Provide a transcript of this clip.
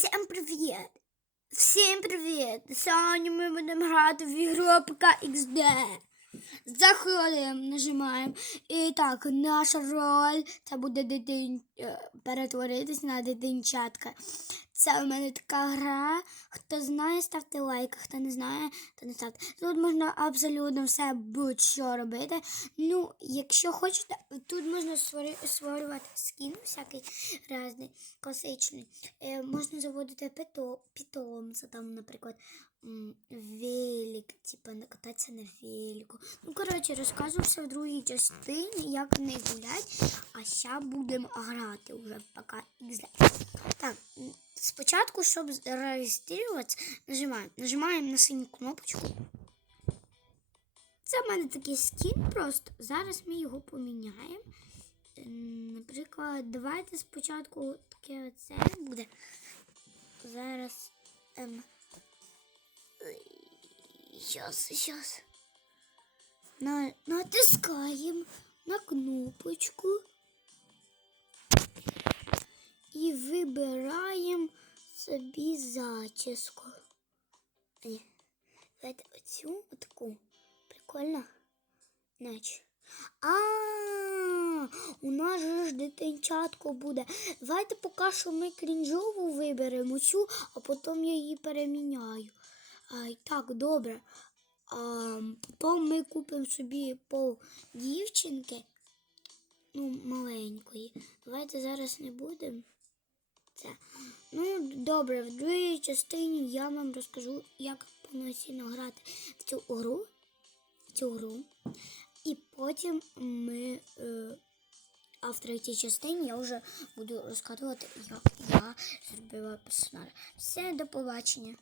Всім привіт! Всім привіт! Сьогодні ми будемо грати в ігру АПК XD. Заходимо, нажимаємо. І так, наша роль це буде дитин... е, перетворитись на дитинчатка. Це у мене така гра. Хто знає, ставте лайк, хто не знає, то не ставте. Тут можна абсолютно все будь-що робити. Ну, якщо хочете, тут можна створю- створювати скін всякий різний, класичний. Е, можна заводити піто, питомця, там, наприклад, велик, типа накататися на велику. Ну, коротше, розказую все в другій частині, як не гулять, а ще будемо грати вже поки XD. Так, спочатку, щоб зареєструватися, нажимаємо. Нажимаємо на синю кнопочку. Це в мене такий скін просто. Зараз ми його поміняємо. Е, Наприклад, давайте спочатку таке оце буде. Зараз. Ем. Щас, щас. На, натискаємо на кнопочку собі зачіску. Давайте оцю отаку. Прикольно. Наче. А, у нас же ж дитинчатко буде. Давайте поки що ми крінжову виберемо цю, а потім я її переміняю. Ай, так, добре. А, потім ми купимо собі пол дівчинки, ну, маленької. Давайте зараз не будемо. Ну, добре, в другій частині я вам розкажу, як повноцінно грати в цю гру. В цю гру. І потім ми. Е, а в третій частині я вже буду розказувати, як я зробила персонажа. Все, до побачення.